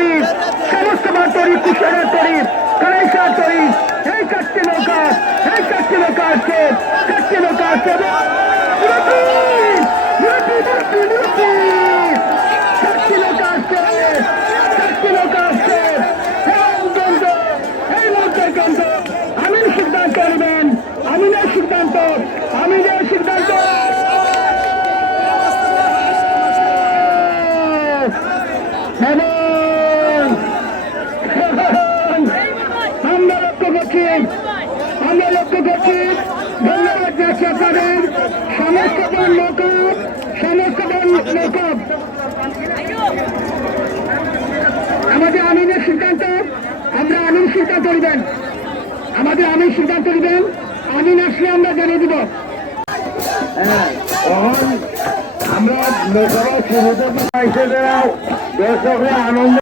তরিফ সমস্ত বার তরিফ কুশিয়ারের তরিফ কানাইশার তরিফ এই চারটি নৌকা, এই চারটি নৌকা আসছে চারটি নৌকা আসছে! চারটি নৌকা আসছে চারটি নৌকা সিদ্ধান্ত নেবেন সিদ্ধান্ত আমরা লক্ষ্য করছি আমরা লক্ষ্য করছি। ধন্যবাদ যাচ্ছি আপনাদের। সমস্ত লোক সমস্ত লোক আমাদের আমিনের সিদ্ধান্ত, আমরা আমিন সিদ্ধান্ত নেবেন। আমাদের আমিন সিদ্ধান্ত নেবেন। আমিন আসলে আমরা জানিয়ে দিব। হ্যাঁ আমরা লোকসভা আনন্দ